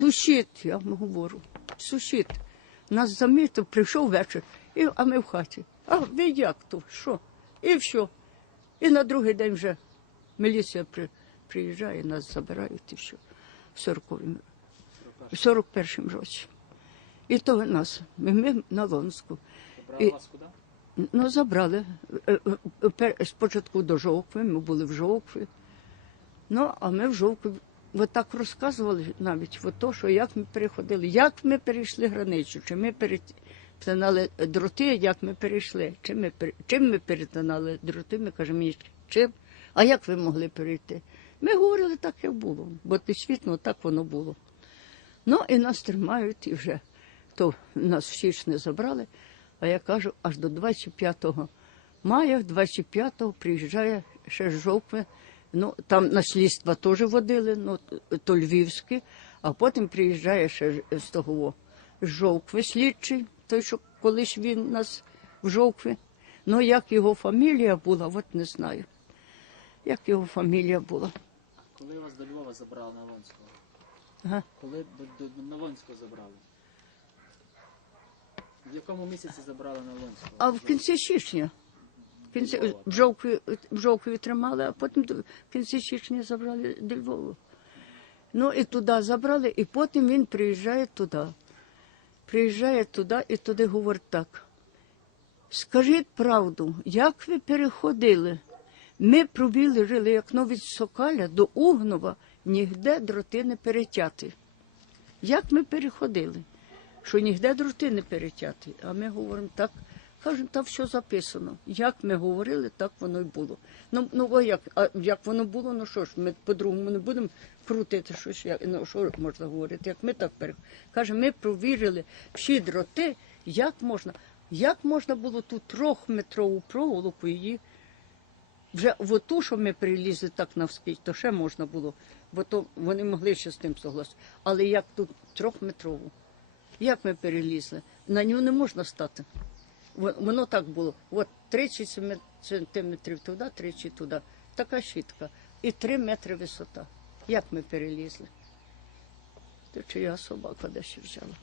Сусід, я вам говорю, сусід. Нас замітив, прийшов вечір, і, а ми в хаті. А ви як то? Що? І все. І на другий день вже міліція при, приїжджає, нас забирають і все. В 40-му, в 41-му році. І то нас, ми, ми на Лонську. Брали І- вас куди? Ну, забрали. Е, е, е, пер- Спочатку до Жовкви, ми були в Жовкві. Ну, а ми в Жовкві от так розказували навіть от то, що як ми переходили, як ми перейшли границю, чи ми перетинали дроти, як ми перейшли, чим ми, чим ми перетинали дроти, ми кажемо, «Ні, чим, а як ви могли перейти? Ми говорили так, як було, бо дійсно так воно було. Ну і нас тримають і вже то нас в січні забрали. А я кажу, аж до 25 мая, 25-го приїжджає ще з Жовкви. Ну, там на слідства теж водили, ну, то львівське, а потім приїжджає ще з того Жовкви слідчий, той, що колись він у нас в Жовкві. Ну, як його фамілія була, от не знаю. Як його фамілія була. А Коли вас до Львова забрали на Лонського? Ага. Коли до, до, на Лонського забрали? В якому місяці забрали на Лонського? А в кінці січня. Кінці, в, Жовкві тримали, а потім в кінці січня забрали до Львова. Ну і туди забрали, і потім він приїжджає туди. Приїжджає туди і туди говорить так. Скажіть правду, як ви переходили? Ми пробіли жили, як від Сокаля до Угнова, нігде дроти не перетяти. Як ми переходили? Що нігде дроти не перетяти. А ми говоримо так. Кажемо, там все записано. Як ми говорили, так воно й було. Ну, ну а як, а як воно було, ну що ж, ми по-другому не будемо крутити щось. Як, ну що можна говорити, як ми так переходили. Каже, ми провірили всі дроти, як можна, як можна було ту трьохметрову проволоку її вже в ту, що ми прилізли так навскільки, то ще можна було, бо то вони могли ще з тим согласити. Але як тут трьохметрову, як ми перелізли, на нього не можна стати. Во- Воно так було. От 30 сантиметрів туди, 30 туди. Така щітка. І 3 метри висота. Як ми перелізли? То чия собака десь взяла.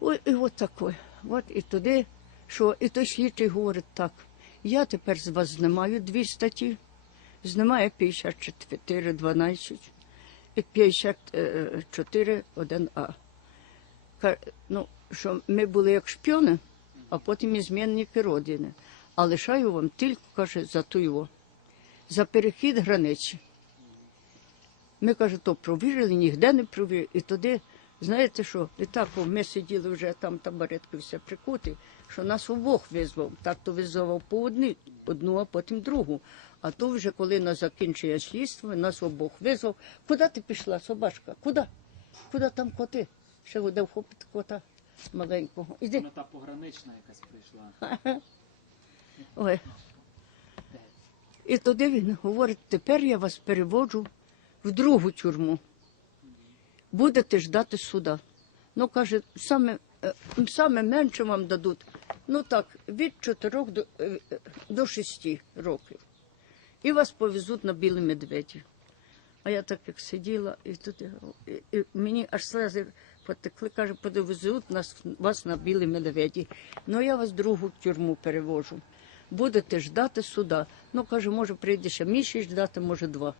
Ой, і от такой. От і туди, що і той слідчий говорить так. Я тепер з вас знімаю дві статті, знімає 54, 12 і 54, 1А. Ну, що ми були як шпіони, а потім і змінники родини. А лишаю вам тільки, каже, за ту його, за перехід границі. Ми, каже, то провірили, ніде не провірили. І туди, знаєте що, і так ми сиділи вже там табуретки все прикуті, що нас обох визвав. Так то визвав по одні, одну, а потім другу. А то вже коли нас закінчує слідство, нас обох визвав. Куди ти пішла, собачка? Куди? Куди там коти? Ще буде вхопити кота маленького. Іди. Вона та погранична якась прийшла. Ой. І тоді він говорить, тепер я вас переводжу в другу тюрму. Будете ждати суда. Ну, каже, саме, е, саме менше вам дадуть. Ну так, від 4 до, е, до 6 років. І вас повезуть на білі медведі. А я так як сиділа, і тут і, і мені аж слези потекли, каже, подовезуть нас вас на білі медведі. Ну я вас другу тюрму перевожу. Будете ждати суда. Ну каже, може, прийде ще місяць ждати, може два.